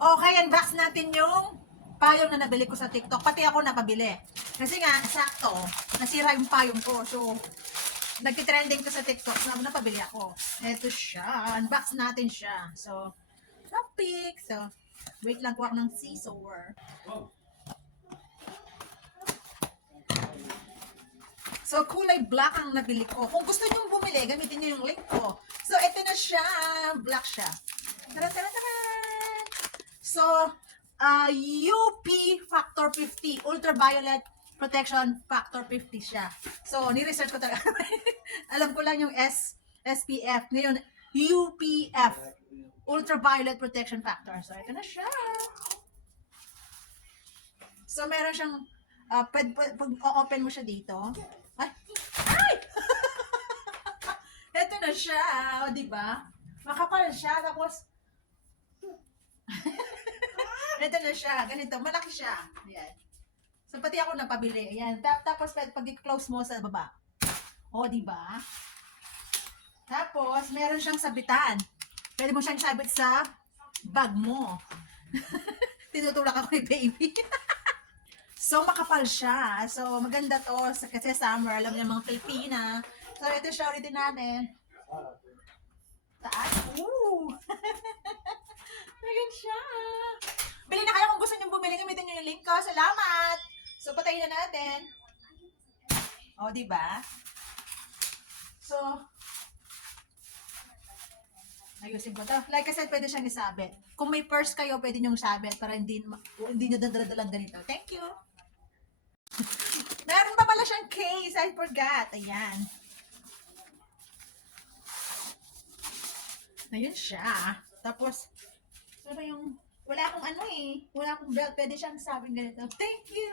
Okay, unbox natin yung payong na nabili ko sa TikTok. Pati ako napabili. Kasi nga, sakto, nasira yung payong ko. So, nagtitrending to sa TikTok. So, napabili ako. Ito siya. Unbox natin siya. So, topic. So, wait lang ko ng scissor. So, kulay black ang nabili ko. Kung gusto nyo bumili, gamitin nyo yung link ko. So, ito na siya. Black siya. Tara, tara, tara. So, UP Factor 50. Ultraviolet Protection Factor 50 siya. So, ni-research ko talaga. Alam ko lang yung SPF. Ngayon, UPF. Ultraviolet Protection Factor. So, ito na siya. So, meron siyang, pag open mo siya dito, ay, ito na siya, o, di ba? Makapal siya, tapos, ito na siya, ganito, malaki siya. Ayan. So, pati ako napabili. Ayan. Tapos, pag i-close mo sa baba. O, di ba? Tapos, meron siyang sabitan. Pwede mo siyang sabit sa bag mo. Tinutulak ako ni baby. So, makapal siya. So, maganda to. Kasi summer, alam niyo mga Pilipina. So, ito siya ulitin natin. Taas. Ooh! Ayan siya. Bili na kayo kung gusto niyo bumili. Gamitin niyo yung link ko. Salamat! So, patayin na natin. O, di ba? So, ayusin ko to. Like I said, pwede siyang isabit. Kung may purse kayo, pwede niyong sabit para hindi nyo dadala-dalang ganito. Thank you! Meron pa pala siyang case. I forgot. Ayan. Ayun siya. Tapos, ano yung, wala akong ano eh. Wala akong belt. Pwede siyang sabing ganito. Thank you!